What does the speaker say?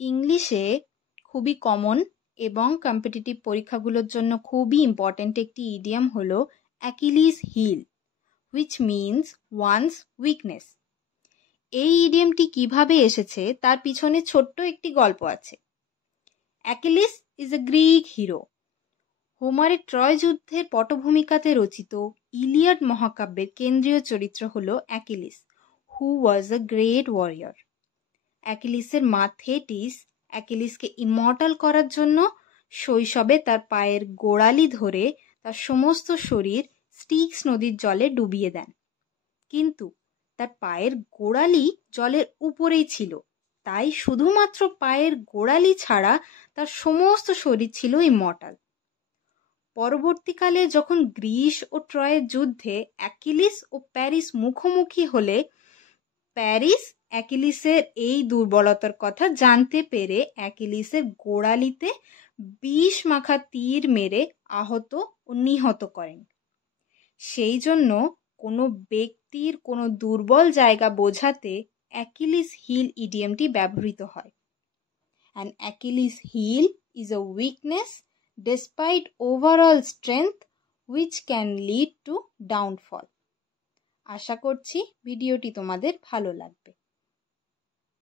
ইংলিশে খুবই কমন এবং কম্পিটিটিভ পরীক্ষাগুলোর জন্য খুবই ইম্পর্ট্যান্ট একটি ইডিয়াম হলো Achilles heel, which means one's weakness. এই ইডিয়ামটি কিভাবে এসেছে তার পিছনে ছোট্ট একটি গল্প আছে। Achilles is a Greek hero. হোমারের ট্রয় যুদ্ধের পটভূমিকাতে রচিত ইলিয়াড মহাকাব্যের কেন্দ্রীয় চরিত্র হল Achilles, who was a great warrior. অ্যাকিলিসের মা থেটিস অ্যাকিলিসকে ইমর্টাল করার জন্য শৈশবে তার পায়ের গোড়ালি ধরে তার সমস্ত শরীর স্টিক্স নদীর জলে ডুবিয়ে দেন। কিন্তু তার পায়ের গোড়ালি জলের উপরেই ছিল, তাই শুধুমাত্র পায়ের গোড়ালি ছাড়া তার সমস্ত শরীর ছিল ইমর্টাল। পরবর্তীকালে যখন গ্রিস ও ট্রয়ের যুদ্ধে অ্যাকিলিস ও প্যারিস মুখোমুখি হলে প্যারিস অ্যাকিলিসের এই দুর্বলতার কথা জানতে পেরে অ্যাকিলিসের গোড়ালিতে বিষ মাখা তীর মেরে আহত ও নিহত করেন। সেই জন্য কোনো ব্যক্তির কোনো দুর্বল জায়গা বোঝাতে অ্যাকিলিস হিল ইডিয়ামটি ব্যবহৃত হয়। An Achilles heel is a weakness despite overall strength which can lead to downfall. আশা করছি ভিডিওটি তোমাদের ভালো লাগবে।